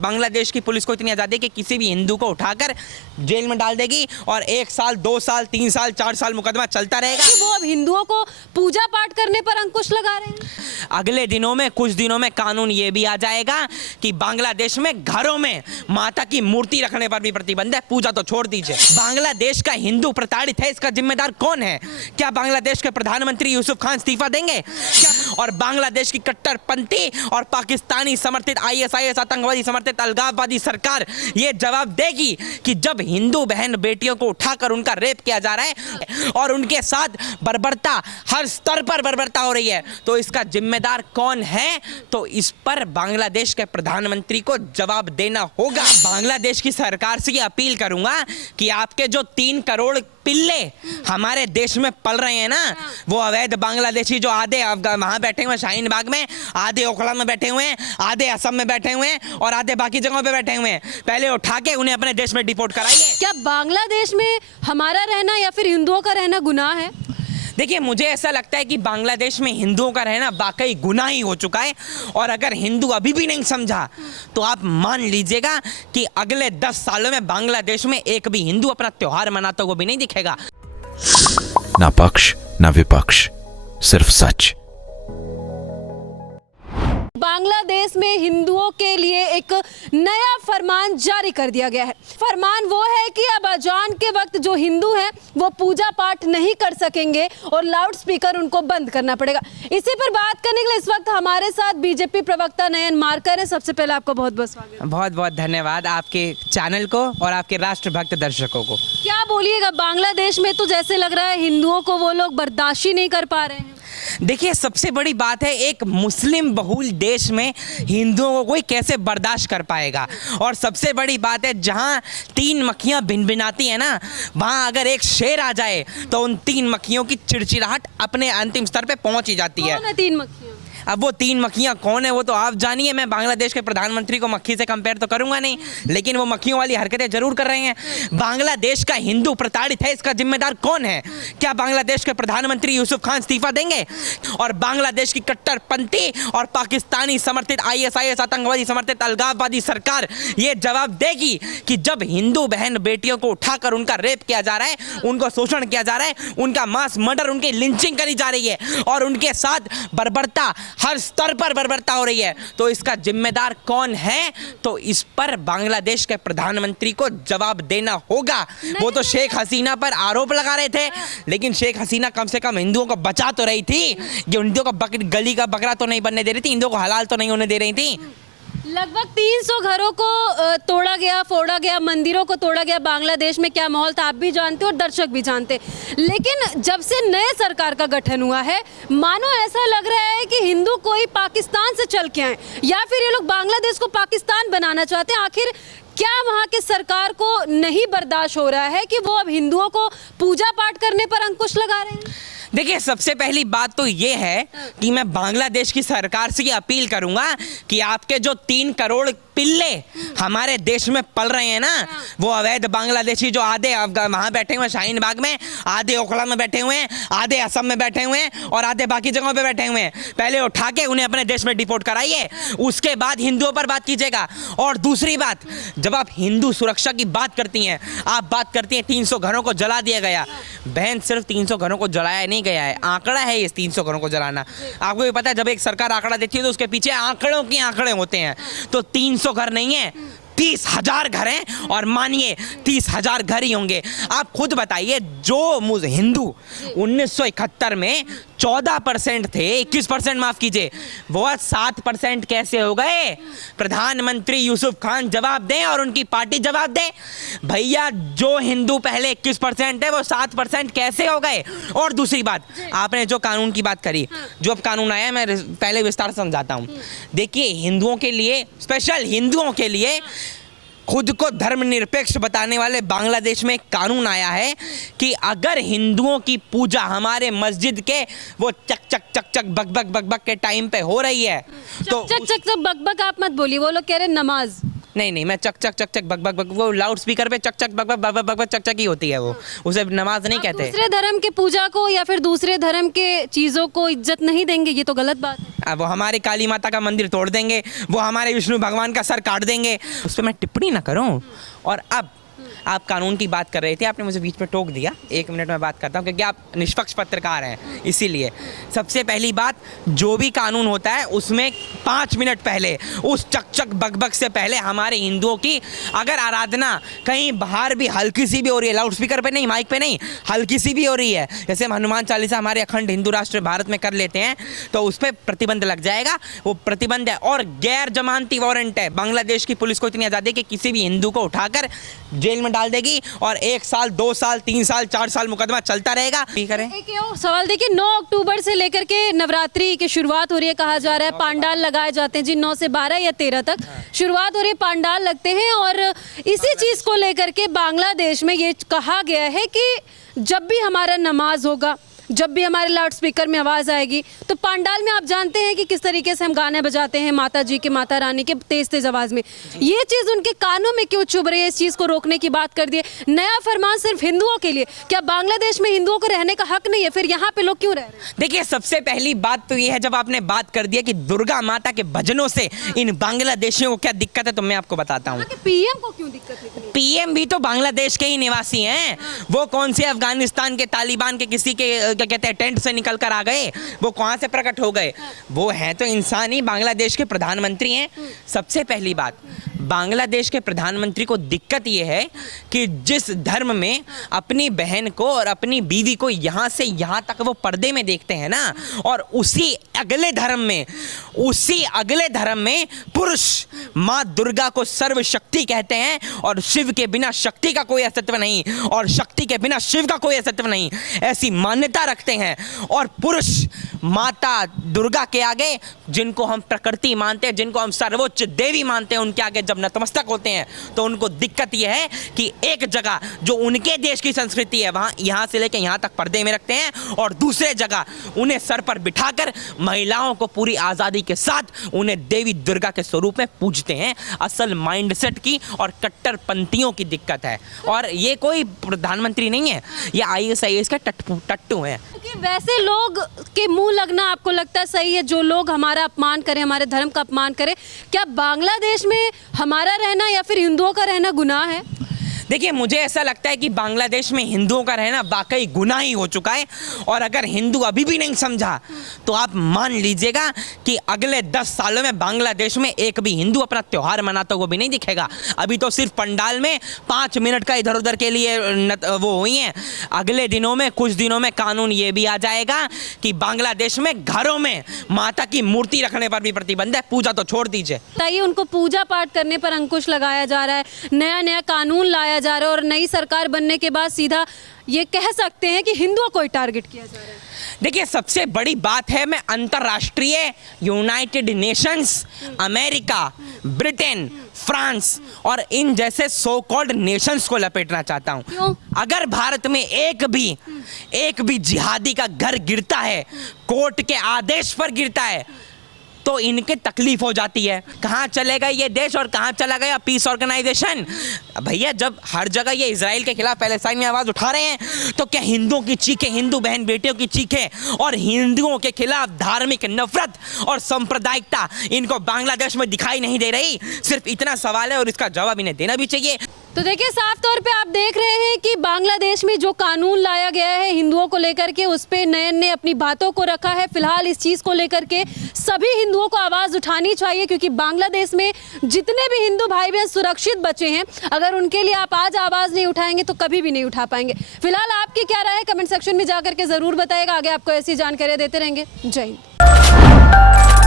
बांग्लादेश की पुलिस को इतनी आज़ादी है कि किसी भी हिंदू को उठाकर जेल में डाल देगी और 1 साल 2 साल 3 साल 4 साल मुकदमा चलता रहेगा। वो अब हिंदुओं को पूजा पाठ करने पर अंकुश लगा रहे हैं। अगले दिनों में कुछ दिनों में कानून ये भी आ जाएगा कि बांग्लादेश में घरों में माता की मूर्ति रखने पर भी प्रतिबंध है। पूजा तो छोड़ दीजिए। बांग्लादेश का हिंदू प्रताड़ित है, इसका जिम्मेदार कौन है? क्या बांग्लादेश के प्रधानमंत्री यूसुफ खान इस्तीफा देंगे क्या? और बांग्लादेश की कट्टरपंथी और पाकिस्तानी समर्थित ISIS आतंकवादी समर्थित अलगाववादी सरकार ये जवाब देगी कि जब हिंदू बहन बेटियों को उठाकर उनका रेप किया जा रहा है और उनके साथ बर्बरता, हर स्तर पर बर्बरता हो रही है, तो इसका जिम्मेदार कौन है? तो इस पर बांग्लादेश के प्रधानमंत्री को जवाब देना होगा। बांग्लादेश की सरकार से ये अपील करूंगा कि आपके जो 3 करोड़ पिल्ले हमारे देश में पल रहे हैं ना, वो अवैध बांग्लादेशी जो आधे वहां बैठे हुए शाहीन बाग में, आधे ओखला में बैठे हुए हैं, आधे असम में बैठे हुए हैं और आधे बाकी जगहों पे बैठे हुए हैं, पहले उठा के उन्हें अपने देश में डिपोर्ट कराइए। क्या बांग्लादेश में हमारा रहना या फिर हिंदुओं का रहना गुनाह है? देखिए, मुझे ऐसा लगता है कि बांग्लादेश में हिंदुओं का रहना वाकई गुनाह ही हो चुका है और अगर हिंदू अभी भी नहीं समझा तो आप मान लीजिएगा कि अगले 10 सालों में बांग्लादेश में एक भी हिंदू अपना त्योहार मनाता हुआ भी नहीं दिखेगा। ना पक्ष ना विपक्ष, सिर्फ सच। बांग्लादेश में हिंदुओं के लिए एक नया फरमान जारी कर दिया गया है। फरमान वो है कि अब अजान के वक्त जो हिंदू हैं वो पूजा पाठ नहीं कर सकेंगे और लाउड स्पीकर उनको बंद करना पड़ेगा। इसी पर बात करने के लिए इस वक्त हमारे साथ बीजेपी प्रवक्ता नयन मारकर है। सबसे पहले आपका बहुत बहुत स्वागत। बहुत बहुत धन्यवाद आपके चैनल को और आपके राष्ट्रभक्त दर्शकों को। क्या बोलिएगा, बांग्लादेश में तो जैसे लग रहा है हिंदुओं को वो लोग बर्दाश्त ही नहीं कर पा रहे हैं। देखिए, सबसे बड़ी बात है, एक मुस्लिम बहुल देश में हिंदुओं को कोई कैसे बर्दाश्त कर पाएगा? और सबसे बड़ी बात है, जहां 3 मक्खियां भिनभिनाती है ना, वहां अगर एक शेर आ जाए तो उन 3 मक्खियों की चिड़चिड़ाहट अपने अंतिम स्तर पे पहुंच ही जाती है। कौन है 3 मक्खियां? अब वो 3 मक्खियां कौन है वो तो आप जानिए। मैं बांग्लादेश के प्रधानमंत्री को मक्खी से कंपेयर तो करूंगा नहीं, लेकिन वो मक्खियों वाली हरकतें जरूर कर रहे हैं। बांग्लादेश का हिंदू प्रताड़ित है, इसका जिम्मेदार कौन है? क्या बांग्लादेश के प्रधानमंत्री यूसुफ खान इस्तीफा देंगे? और बांग्लादेश की कट्टरपंथी और पाकिस्तानी समर्थित ISIS आतंकवादी समर्थित अलगाववादी सरकार ये जवाब देगी कि जब हिंदू बहन बेटियों को उठाकर उनका रेप किया जा रहा है, उनको शोषण किया जा रहा है, उनका मास मर्डर, उनकी लिंचिंग करी जा रही है और उनके साथ बर्बरता, हर स्तर पर बर्बरता हो रही है, तो इसका जिम्मेदार कौन है? तो इस पर बांग्लादेश के प्रधानमंत्री को जवाब देना होगा। वो तो शेख हसीना पर आरोप लगा रहे थे, लेकिन शेख हसीना कम से कम हिंदुओं को बचा तो रही थी, जो हिंदुओं को गली का बकरा तो नहीं बनने दे रही थी, हिंदुओं को हलाल तो नहीं होने दे रही थी। लगभग 300 घरों को तोड़ा गया, फोड़ा गया, मंदिरों को तोड़ा गया। बांग्लादेश में क्या माहौल था आप भी जानते और दर्शक भी जानते। लेकिन जब से नए सरकार का गठन हुआ है, मानो ऐसा लग रहा है कि हिंदू कोई पाकिस्तान से चल के आए या फिर ये लोग बांग्लादेश को पाकिस्तान बनाना चाहते हैं। आखिर क्या वहाँ के सरकार को नहीं बर्दाश्त हो रहा है कि वो अब हिंदुओं को पूजा पाठ करने पर अंकुश लगा रहे हैं? देखिए, सबसे पहली बात तो ये है कि मैं बांग्लादेश की सरकार से ये अपील करूंगा कि आपके जो 3 करोड़ पिल्ले हमारे देश में पल रहे हैं ना, वो अवैध बांग्लादेशी जो आधे वहां बैठे हुए हैं शाहीन बाग में, आधे ओखला में बैठे हुए हैं, आधे असम में बैठे हुए हैं और आधे बाकी जगहों पे बैठे हुए हैं, पहले उठा के उन्हें अपने देश में डिपोर्ट कराइए, उसके बाद हिंदुओं पर बात कीजिएगा। और दूसरी बात, जब आप हिंदू सुरक्षा की बात करती हैं, आप बात करती हैं 300 घरों को जला दिया गया। बहन, सिर्फ 300 घरों को जलाया नहीं गया है, आंकड़ा है ये 300 घरों को जलाना। आपको भी पता है, जब एक सरकार आंकड़ा देती है तो उसके पीछे आंकड़ों के आंकड़े होते हैं। तो 300 घर नहीं है, 30,000 घर हैं और मानिए 30,000 घर ही होंगे। आप खुद बताइए, जो हिंदू 1971 में 14% थे, 21% माफ कीजिए, वो 7% कैसे हो गए? प्रधानमंत्री यूसुफ खान जवाब दें और उनकी पार्टी जवाब दे। भैया, जो हिंदू पहले 21% थे वो 7% कैसे हो गए? और दूसरी बात, आपने जो कानून की बात करी, जो अब कानून आया है, मैं पहले विस्तार से समझाता हूँ। देखिए, हिंदुओं के लिए, स्पेशल हिंदुओं के लिए खुद को धर्मनिरपेक्ष बताने वाले बांग्लादेश में एक कानून आया है कि अगर हिंदुओं की पूजा हमारे मस्जिद के वो चक चक चक चक बक बक के टाइम पे हो रही है तो चक चक चक बक बक आप मत बोलिए, वो लोग कह रहे नमाज। नहीं नहीं, मैं चक चक चक चक बक बक बक, वो लाउड स्पीकर पे चक चक बक बक बक बक बक चक चक ही होती है वो, उसे नमाज नहीं आप कहते। दूसरे धर्म के पूजा को या फिर दूसरे धर्म के चीजों को इज्जत नहीं देंगे, ये तो गलत बात है। अब वो हमारी काली माता का मंदिर तोड़ देंगे, वो हमारे विष्णु भगवान का सर काट देंगे, उस पर मैं टिप्पणी ना करूं। और अब आप कानून की बात कर रहे थे, आपने मुझे बीच में टोक दिया, 1 मिनट में बात करता हूं क्योंकि आप निष्पक्ष पत्रकार हैं। इसीलिए सबसे पहली बात, जो भी कानून होता है उसमें 5 मिनट पहले, उस चक चक बक बक से पहले हमारे हिंदुओं की अगर आराधना कहीं बाहर भी हल्की सी भी हो रही है, लाउड स्पीकर पे नहीं, माइक पे नहीं, हल्की सी भी हो रही है, जैसे हम हनुमान चालीसा हमारे अखंड हिंदू राष्ट्र भारत में कर लेते हैं, तो उस पर प्रतिबंध लग जाएगा। वो प्रतिबंध है और गैर जमानती वारंट है। बांग्लादेश की पुलिस को इतनी आज़ादी कि किसी भी हिंदू को उठाकर जेल में डाल देगी और 1 साल 2 साल 3 साल 4 साल मुकदमा चलता रहेगा। करें एक और सवाल देखिए, 9 अक्टूबर से लेकर के नवरात्रि की शुरुआत हो रही है, कहा जा रहा है पांडाल लगाए जाते हैं जी, 9 से 12 या 13 तक शुरुआत हो रही है, पांडाल लगते हैं। और इसी चीज को लेकर के बांग्लादेश में ये कहा गया है कि जब भी हमारा नमाज होगा, जब भी हमारे लाउड स्पीकर में आवाज आएगी, तो पंडाल में आप जानते हैं कि किस तरीके से हम गाने बजाते हैं माता जी के, माता रानी के तेज तेज आवाज में। ये चीज उनके कानों में क्यों चुभ रही है? इस चीज को रोकने की बात कर दिए। नया फरमान सिर्फ हिंदुओं के लिए, क्या बांग्लादेश में हिंदुओं को रहने का हक नहीं है? फिर यहाँ पे लोग क्यों रह रहे हैं? देखिए, सबसे पहली बात तो ये है, जब आपने बात कर दिया कि दुर्गा माता के भजनों से इन बांग्लादेशियों को क्या दिक्कत है, तो मैं आपको बताता हूँ। पीएम को क्यों दिक्कत है? पीएम भी तो बांग्लादेश के ही निवासी हैं। वो कौन से अफगानिस्तान के तालिबान के किसी के क्या कहते हैं टेंट से निकल कर आ गए? वो कहाँ से प्रकट हो गए? वो हैं तो इंसान ही, बांग्लादेश के प्रधानमंत्री हैं। सबसे पहली बात, बांग्लादेश के प्रधानमंत्री को दिक्कत ये है कि जिस धर्म में अपनी बहन को और अपनी बीवी को यहाँ से यहाँ तक वो पर्दे में देखते हैं ना, और उसी अगले धर्म में पुरुष माँ दुर्गा को सर्वशक्ति कहते हैं, और शिव के बिना शक्ति का कोई अस्तित्व नहीं, और शक्ति के बिना शिव का कोई अस्तित्व नहीं, ऐसी मान्यता रखते हैं। और पुरुष माता दुर्गा के आगे, जिनको हम प्रकृति मानते हैं, जिनको हम सर्वोच्च देवी मानते हैं, उनके आगे जब नतमस्तक होते हैं तो उनको दिक्कत यह है कि एक जगह जो उनके देश की संस्कृति है वहाँ यहाँ से लेकर यहाँ तक पर्दे में रखते हैं, और दूसरे जगह उन्हें सर पर बिठाकर महिलाओं को पूरी आज़ादी के साथ उन्हें देवी दुर्गा के स्वरूप में पूजते हैं। असल माइंडसेट की और कट्टरपंथियों की दिक्कत है, और ये कोई प्रधानमंत्री नहीं है, ये ISIS का टट्टू हैं। वैसे लोग के मुंह लगना आपको लगता है सही है? जो लोग हमारा अपमान करें, हमारे धर्म का अपमान करें, क्या बांग्लादेश में हमारा रहना या फिर हिंदुओं का रहना गुनाह है? देखिए, मुझे ऐसा लगता है कि बांग्लादेश में हिंदुओं का रहना वाकई गुनाह ही हो चुका है, और अगर हिंदू अभी भी नहीं समझा तो आप मान लीजिएगा कि अगले 10 सालों में बांग्लादेश में एक भी हिंदू अपना त्यौहार मनाता हुआ भी नहीं दिखेगा। अभी तो सिर्फ पंडाल में 5 मिनट का इधर उधर के लिए वो हुई हैं। अगले दिनों में, कुछ दिनों में कानून ये भी आ जाएगा कि बांग्लादेश में घरों में माता की मूर्ति रखने पर भी प्रतिबंध है, पूजा तो छोड़ दीजिए। बताइए, उनको पूजा पाठ करने पर अंकुश लगाया जा रहा है, नया नया कानून लाया जा रहा है, और नई सरकार बनने के बाद सीधा ये कह सकते हैं कि हिंदुओं को ही टारगेट किया जा रहा है। देखिए, सबसे बड़ी बात है, मैं अंतर्राष्ट्रीय United Nations, America, Britain, France और इन जैसे सो कॉल्ड नेशंस को लपेटना चाहता हूं। क्यों? अगर भारत में एक भी जिहादी का घर गिरता है, कोर्ट के आदेश पर गिरता है, तो इनके तकलीफ हो जाती है। कहाँ चलेगा ये देश और कहाँ चला गया पीस ऑर्गेनाइजेशन? भैया, जब हर जगह ये इजराइल के खिलाफ पैलेस्टाइन में आवाज उठा रहे हैं, तो क्या हिंदुओं की चीखें, हिंदू बहन बेटियों की चीखें और हिंदुओं के खिलाफ धार्मिक नफरत और सांप्रदायिकता इनको बांग्लादेश में दिखाई नहीं दे रही? सिर्फ इतना सवाल है, और इसका जवाब इन्हें देना भी चाहिए। तो देखिए, साफ तौर पे आप देख रहे हैं कि बांग्लादेश में जो कानून लाया गया है हिंदुओं को लेकर के, उस पे नयन ने अपनी बातों को रखा है। फिलहाल इस चीज को लेकर के सभी हिंदुओं को आवाज उठानी चाहिए, क्योंकि बांग्लादेश में जितने भी हिंदू भाई बहन सुरक्षित बचे हैं, अगर उनके लिए आप आज आवाज नहीं उठाएंगे तो कभी भी नहीं उठा पाएंगे। फिलहाल आपकी क्या राय है, कमेंट सेक्शन में जाकर के जरूर बताइएगा। आगे आपको ऐसी जानकारियां देते रहेंगे। जय हिंद।